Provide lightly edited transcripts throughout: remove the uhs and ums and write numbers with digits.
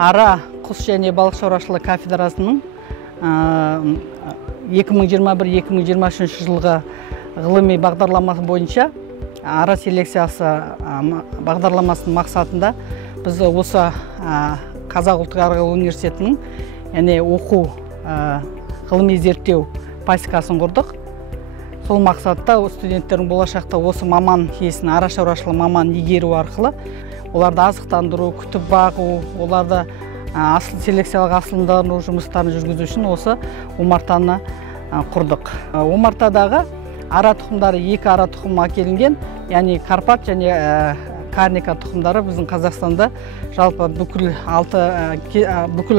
Ара құс және балық шаруашылығы кафедрасының 2021-2023 жылғы ғылыми бағдарламасы бойынша ара селекциясы бағдарламасының мақсатында біз осы Қазақ ұлттық аграрлық университетінің оқу ғылыми зерттеу пасекасын құрдық. Сол мақсатта студенттердің болашақта осы маман иесін, ара шаруашылығы маман игеру арқылы оларды азықтандыру, күтіп бағу, оларды селекциялық асылдандыру жұмыстарын жүргізу үшін осы омартаны құрдық. Омартадағы ара тұқымдары екі ара тұқым әкелінген, яғни Карпат және Карника тұқымдары біздің Қазақстанда жалпы бүкіл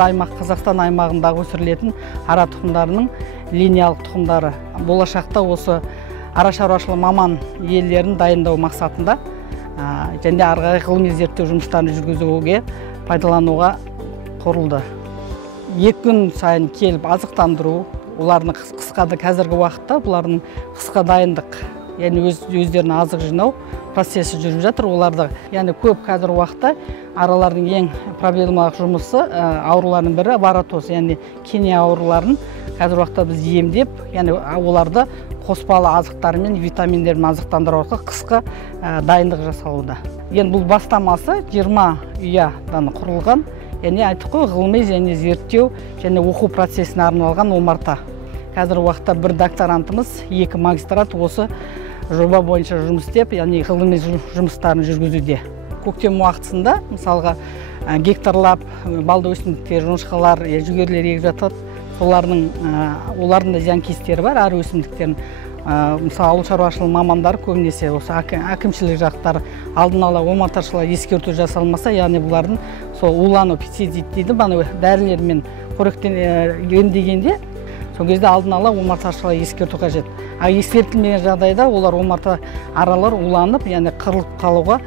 аймақ, Қазақстан аймағындағы өсірілетін ара тұқымдарының линиялық тұқымдары. Болашақта осы ара шаруашылығы маман иелерін дайындау мақсатында және арғы ғылыми зерттеу жұмыстарын жүргізуге пайдалануға құрылды. 2 күн сайын келіп азықтандыру, олардың қысқада қазіргі уақытта бұлардың қысқа дайындық, яғни өздеріне азық жинау процесі жүріп жатыр. Оларды, яғни көп қазіргі уақытта аралардың ең проблемалық жұмысы аурулардың бірі варатоз, яғни кене ауруларын қазіргі уақытта біз емдеп, яғни оларды қоспалы азықтармен, витаминдермен азықтандыру арқылы қысқы дайындық жасалуда. Енді бұл бастамасы 20 ұядан құрылған, яғни айттық қой, ғылыми және зерттеу және оқу процесіне арналған омарта. Қазіргі уақытта бір докторантымыз, 2 магистрант осы жоба бойынша жұмыс істеп, яғни ғылыми жұмыстарын жүргізуде. Көктем уақытысында, мысалға, гектарлап балды өсімдіктер, жоңышқалар, жүгерлер егіп жатады. Олардың да зиянкестері бар, ары өсімдіктерін. Мысалы, ауыл шаруашылығы мамандары көбінесе осы әкімшілік жақтар алдын ала омарташылар ескерту жасалмаса, яғни бұлардың улану пестицид дейді, дәрілермен қоректен емдегенде, сол кезде алдын ала омарташылар ескерту қажет. Ескертілмеген жағдайда олар омарта аралар уланып, яғни қырылып қалуға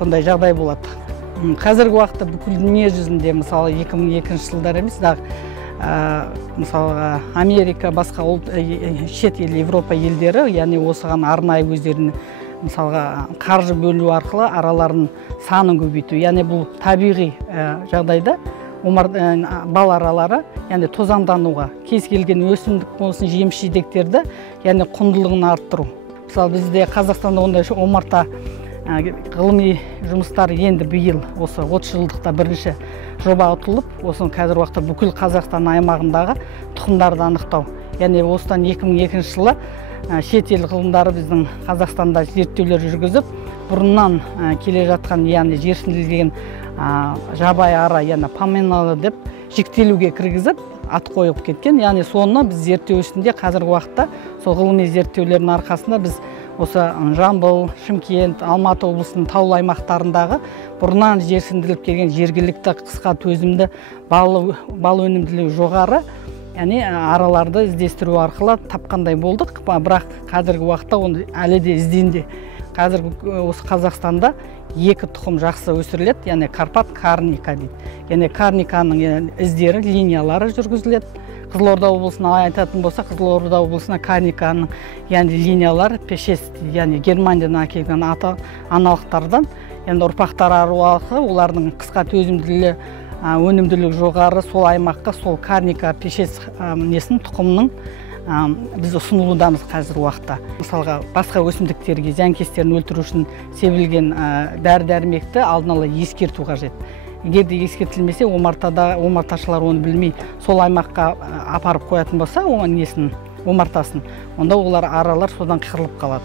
сондай жағдай болады. Қазіргі уақытта бүкіл дүние жүзінде, мысалы 2002 жылдар емес, мысалы Америка, басқа шет ел, Европа елдері, яғни осыған арнайы өздеріне мысалға қаржы бөлу арқылы араларын санын көбейту. Яғни бұл табиғи жағдайда бал аралары, яғни тозаңдануға, кез келген өсімдік болсын, жеміс жидектерді, яғни құндылығын арттыру. Мысалы бізде Қазақстанда ондай омарта ғылыми жұмыстар енді биыл осы 30 жылдықта бірінші жоба ұтылып, осының қазір уақытта бүкіл Қазақстан аймағындағы тұқымдарды анықтау. Яғни осыдан 2002 жылы шет ел ғылымдары біздің Қазақстанда зерттеулер жүргізіп, бұрыннан келе жатқан, яғни жерсінділген жабайы ара, яғни поминалы деп жіктелуге кіргізіп, ат қойып кеткен. Яғни соны біз зерттеу үстінде қазіргі уақытта сол ғылыми зерттеулердің арқасында біз осы Жамбыл, Шымкент, Алматы облысының таулы аймақтарындағы бұрыннан жерсіндіріліп келген жергілікті қысқа төзімді бал өнімділігі жоғары, яғни араларды іздестіру арқылы тапқандай болдық, бірақ қазіргі уақытта оны әлі де ізденде. Қазір осы Қазақстанда 2 тұқым жақсы өсіріледі, яғни Карпат, Карника дейді. Яғни Карниканың іздері, линиялары жүргізіледі. Қызылорда облысына айтатын болса, Қызылорда облысына Карниканың линиялар пешес, яғни Германиядан әкелген аналықтардан, яғни ұрпақтар арқылы олардың қысқа төзімділігі, өнімділігі жоғары сол аймаққа сол Карника пешес тұқымның біз ұсынылудамыз қазір уақытта. Мысалға, басқа өсімдіктерге зиянкестерін өлтіру үшін себілген дәрі-дәрмекті алдын ала ескерту қажет. Егер де ескертілмесе, омарташылар оны білмей сол аймаққа апарып қоятын болса, омартасын, онда олар аралар содан қырылып қалады.